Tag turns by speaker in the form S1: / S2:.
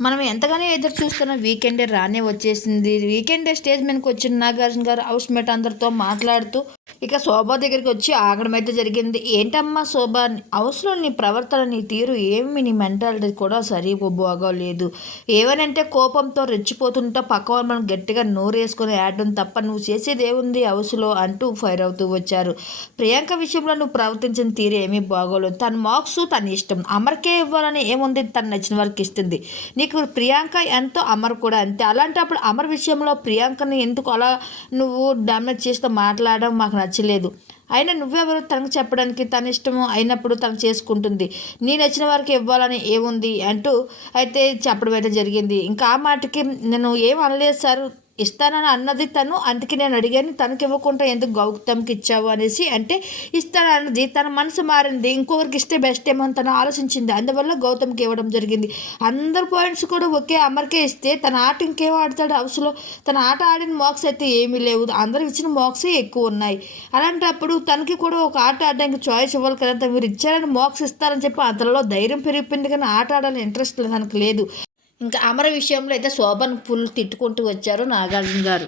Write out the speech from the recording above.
S1: మనం ఎంతగానో ఎదురు చూస్తున్న వీకెండ్ రానే వచ్చేసింది. వీకెండ్ స్టేజ్ మీదకి వచ్చిన నాగార్జున గారు హౌస్ మేట్ అందరితో మాట్లాడుతూ ఇక శోభ దగ్గరికి వచ్చి ఆగడం అయితే జరిగింది. ఏంటమ్మా శోభ? అవసరం నీ ప్రవర్తన నీ తీరు ఏమి? నీ మెంటాలిటీ కూడా సరి బాగోలేదు ఏమనంటే కోపంతో రెచ్చిపోతుంటా పక్క వాళ్ళు మనం గట్టిగా నోరేసుకొని ఆడడం తప్ప నువ్వు చేసేది ఏముంది అవసులో అంటూ ఫైర్ అవుతూ వచ్చారు. ప్రియాంక విషయంలో నువ్వు ప్రవర్తించిన తీరు ఏమీ బాగోలేదు. తన మార్క్స్ తన ఇష్టం. అమర్కే ఇవ్వాలని ఏముంది? తను నచ్చిన వారికి ఇస్తుంది. నీకు ప్రియాంక ఎంతో అమర్ కూడా అంతే. అలాంటప్పుడు అమర్ విషయంలో ప్రియాంకని ఎందుకు అలా నువ్వు డామినేట్ చేస్తూ మాట్లాడడం మాకు నచ్చలేదు. అయినా నువ్వెవరు తనకు చెప్పడానికి తన ఇష్టము అయినప్పుడు తను చేసుకుంటుంది. నీ నచ్చిన వారికి ఇవ్వాలని ఏముంది అంటూ అయితే చెప్పడం అయితే జరిగింది. ఇంకా ఆ మాటకి నేను ఏం అనలేదు సార్. ఇస్తానని అన్నది తను అందుకే నేను అడిగాను తనకి ఇవ్వకుండా ఎందుకు గౌతమ్కి ఇచ్చావు అనేసి. అంటే ఇస్తానన్నది తన మనసు మారింది ఇంకొకరికి ఇస్తే బెస్ట్ ఏమో అని తను ఆలోచించింది. అందువల్ల గౌతమ్కి ఇవ్వడం జరిగింది. అందరు పాయింట్స్ కూడా ఒకే అమర్కే ఇస్తే తన ఆట ఇంకేం ఆడతాడు హౌస్లో? తన ఆట ఆడిన మార్క్స్ అయితే ఏమీ లేవు. అందరు ఇచ్చిన మార్క్సే ఎక్కువ ఉన్నాయి. అలాంటప్పుడు తనకి కూడా ఒక ఆట ఆడడానికి చాయిస్ ఇవ్వాలి కదా మీరు ఇచ్చారని మార్క్స్ ఇస్తారని చెప్పి అతనిలో ధైర్యం పెరిగిపోయింది కానీ ఆట ఆడాలని ఇంట్రెస్ట్ తనకు లేదు. ఇంకా అమర విషయంలో అయితే శోభన్ ఫుల్ తిట్టుకుంటూ వచ్చారు నాగార్జున గారు.